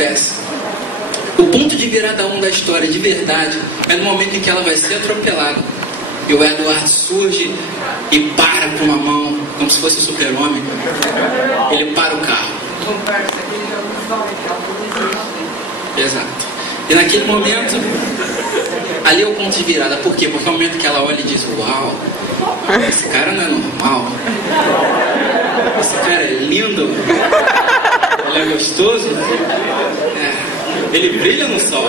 acontece? O ponto de virada 1 da história, de verdade, é no momento em que ela vai ser atropelada. E o Edward surge e para com uma mão, como se fosse o super-homem. Ele para o carro. Exato. E naquele momento, ali é o ponto de virada. Por quê? Porque é o momento que ela olha e diz: uau, esse cara não é normal. Esse cara é lindo. Ele é gostoso. Ele brilha no sol.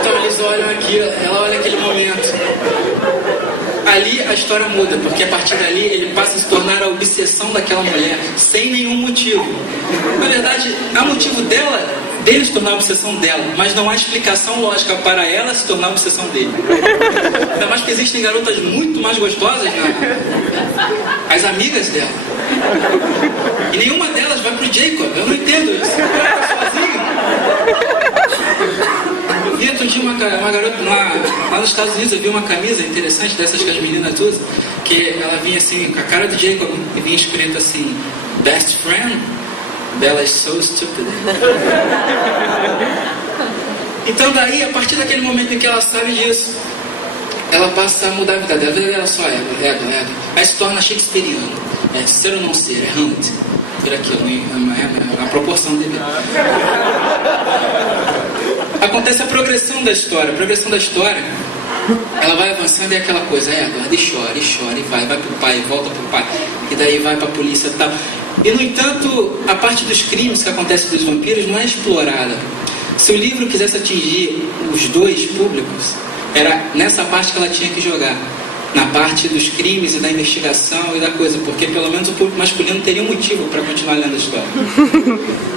Então eles olham aquilo, ela olha aquele momento. Ali a história muda, porque a partir dali ele passa a se tornar a obsessão daquela mulher, sem nenhum motivo. Na verdade, há motivo dele se tornar a obsessão dela, mas não há explicação lógica para ela se tornar a obsessão dele. Ainda mais que existem garotas muito mais gostosas, né? As amigas dela. E nenhuma delas vai pro Jacob. Eu não entendo isso. Ela tá sozinha. Eu vi outro dia uma garota lá nos Estados Unidos. Eu vi uma camisa interessante dessas que as meninas usam, que ela vinha assim com a cara do Jacob e vinha escrito assim: best friend, Bella is so stupid. Então daí, a partir daquele momento em que ela sabe disso, ela passa a mudar a vida dela. A vida dela só ego. Aí se torna shakespeariano. É ser ou não ser, é Hamlet. Por aquilo, é a proporção dele. Acontece a progressão da história. A progressão da história, ela vai avançando e é aquela coisa: e chora, e vai pro pai, volta pro pai. E daí vai pra polícia e tal. E no entanto, a parte dos crimes que acontece dos vampiros não é explorada. Se o livro quisesse atingir os dois públicos, era nessa parte que ela tinha que jogar, na parte dos crimes e da investigação e da coisa, porque pelo menos o público masculino teria um motivo para continuar lendo a história.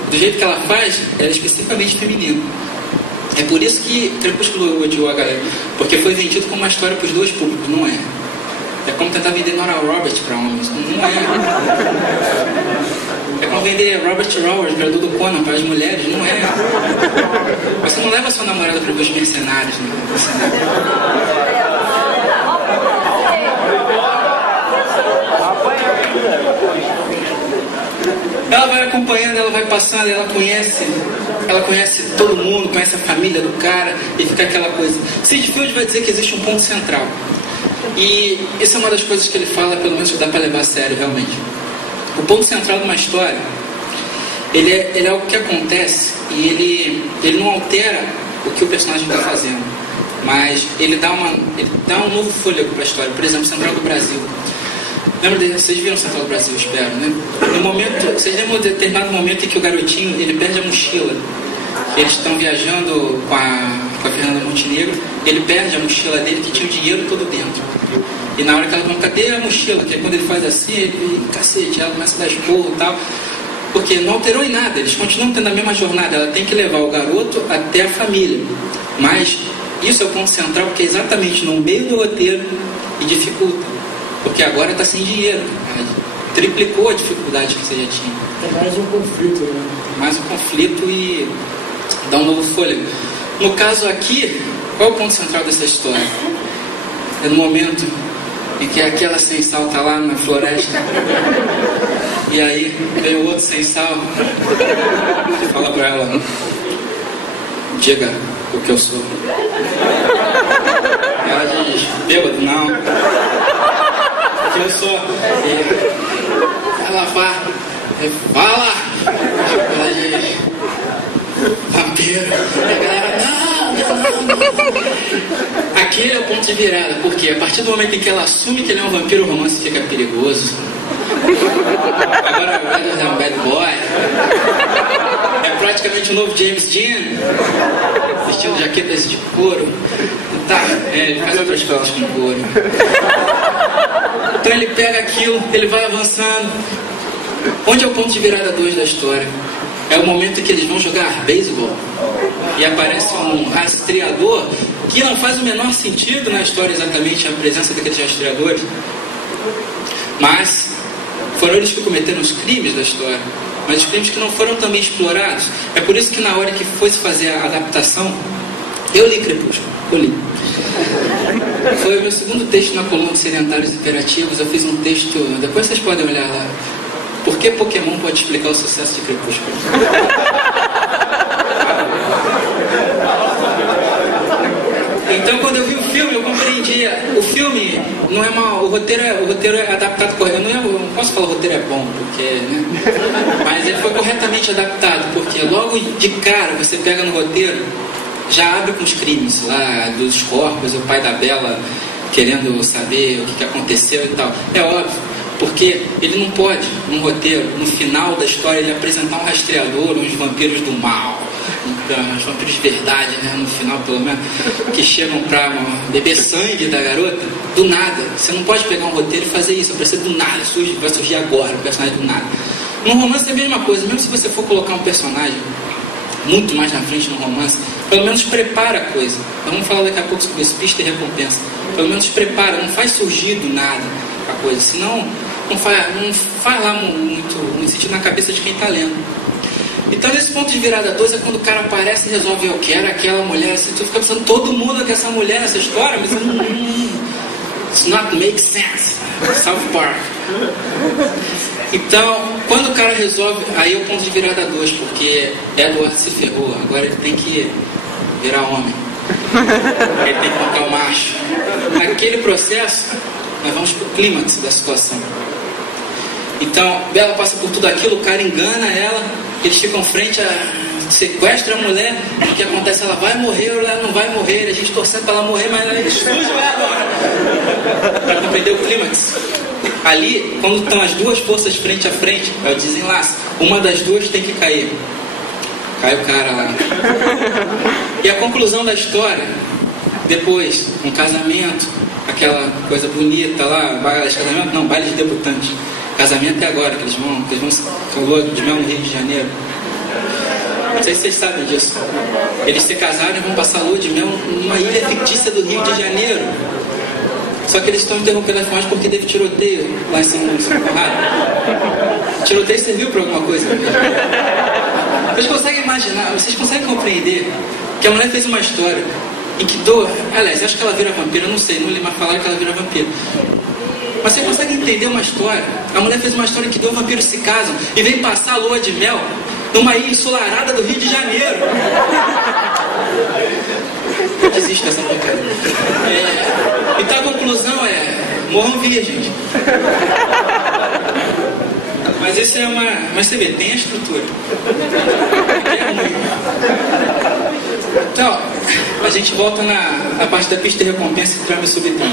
Do jeito que ela faz, ela é especificamente feminina. É por isso que Crepúsculo odiou a galera, porque foi vendido como uma história para os dois públicos. Não é. É como tentar vender Nora Roberts para homens. Não é. É como vender Robert Roberts para Dudu Conan para as mulheres. Não é. Você não leva sua namorada para os mercenários, né? Ela vai acompanhando, ela vai passando, ela conhece todo mundo, conhece a família do cara, e fica aquela coisa. Sitfield vai dizer que existe um ponto central. E isso é uma das coisas que ele fala, pelo menos que dá para levar a sério realmente. O ponto central de uma história, ele é algo que acontece e ele não altera o que o personagem está fazendo, mas ele dá um novo fôlego para a história. Por exemplo, Central do Brasil. Vocês viram Central do Brasil, espero, né? Vocês lembram de determinado momento em que o garotinho, ele perde a mochila. Eles estão viajando com a Fernanda Montenegro, ele perde a mochila dele, que tinha o dinheiro todo dentro. E na hora que ela pergunta: cadê a mochila? Que é quando ele faz assim, ele, cacete, ela começa a dar esporro e tal. Porque não alterou em nada, eles continuam tendo a mesma jornada. Ela tem que levar o garoto até a família. Mas isso é o ponto central, porque é exatamente no meio do roteiro e dificulta. Porque agora está sem dinheiro. Triplicou a dificuldade que você já tinha. É mais um conflito, né? Mais um conflito e dá um novo fôlego. No caso aqui, qual é o ponto central dessa história? É no momento em que aquela sem sal está lá na floresta. E aí vem o outro sem sal e fala para ela: diga o que eu sou. Ela diz: bêbado, não. O que eu sou. E ela fala: ela diz: vampiro. E a galera: não. Aquele é o ponto de virada, porque a partir do momento em que ela assume que ele é um vampiro, o romance fica perigoso. Agora o Edward é um bad boy. É praticamente o novo James Dean, vestindo jaquetas de couro. Ele faz outras coisas com couro. Então ele pega aquilo, ele vai avançando. Onde é o ponto de virada 2 da história? É o momento em que eles vão jogar beisebol e aparece um rastreador, que não faz o menor sentido na história exatamente a presença daqueles rastreadores, mas foram eles que cometeram os crimes da história, mas os crimes que não foram também explorados. É por isso que na hora que fosse fazer a adaptação, eu li Crepúsculo, foi o meu segundo texto na coluna de Sedentários Imperativos. Eu fiz um texto, depois vocês podem olhar lá, Por que Pokémon pode explicar o sucesso de Crepúsculo? Então, quando eu vi o filme, eu compreendia. O filme não é mal, o roteiro é adaptado corretamente. Eu não posso falar o roteiro é bom, porque, né? Mas ele foi corretamente adaptado, porque logo de cara você pega no roteiro, já abre com os crimes lá dos corpos, o pai da Bella querendo saber o que aconteceu e tal. É óbvio, porque ele não pode, num roteiro, no final da história, ele apresentar um rastreador, uns vampiros do mal, uns vampiros de verdade, né, no final pelo menos, que chegam pra beber sangue da garota, do nada. Você não pode pegar um roteiro e fazer isso, vai ser do nada, vai surgir agora, o personagem do nada. No romance é a mesma coisa, mesmo se você for colocar um personagem muito mais na frente no romance, pelo menos prepara a coisa. Então, vamos falar daqui a pouco sobre isso, pista e recompensa. Pelo menos prepara, não faz surgir do nada a coisa, senão não faz lá muito sentido na cabeça de quem está lendo. Então, nesse ponto de virada 2 é quando o cara aparece e resolve: eu quero aquela mulher. Você fica pensando, todo mundo quer essa mulher nessa história, mas it's not make sense. South Park. Então, quando o cara resolve, aí é o ponto de virada 2, porque Edward se ferrou, agora ele tem que virar homem. Ele tem que colocar o macho. Naquele processo, nós vamos pro clímax da situação. Então, Bella passa por tudo aquilo, o cara engana ela, eles ficam frente a... sequestra a mulher, o que acontece? Ela vai morrer ou ela não vai morrer, a gente torcendo para ela morrer, mas ela explode ela para compreender o clímax. Ali, quando estão as duas forças frente a frente, é o desenlace, uma das duas tem que cair. Cai o cara lá. E a conclusão da história, depois, um casamento, aquela coisa bonita lá, baile de casamento, não, baile de debutantes. Casamento é agora, que eles vão lua de mel no Rio de Janeiro. Não sei se vocês sabem disso. Eles se casaram e vão passar lua de mel numa ilha fictícia do Rio de Janeiro. Só que eles estão interrompendo as filmagens porque teve tiroteio lá em São Conrado. Tiroteio serviu para alguma coisa? Vocês conseguem imaginar, vocês conseguem compreender que a mulher fez uma história em que aliás, acho que ela vira vampira, eu não sei, não lembro mais falar que ela vira vampira. Mas você consegue entender uma história? A mulher fez uma história em que dois vampiros se casam e vem passar a lua de mel numa ilha ensolarada do Rio de Janeiro. Eu desisto dessa brincadeira. Então a conclusão é: morram virgens. Mas isso é uma... Mas você vê, tem a estrutura. Então, a gente volta na parte da pista de recompensa que vai me subtrair.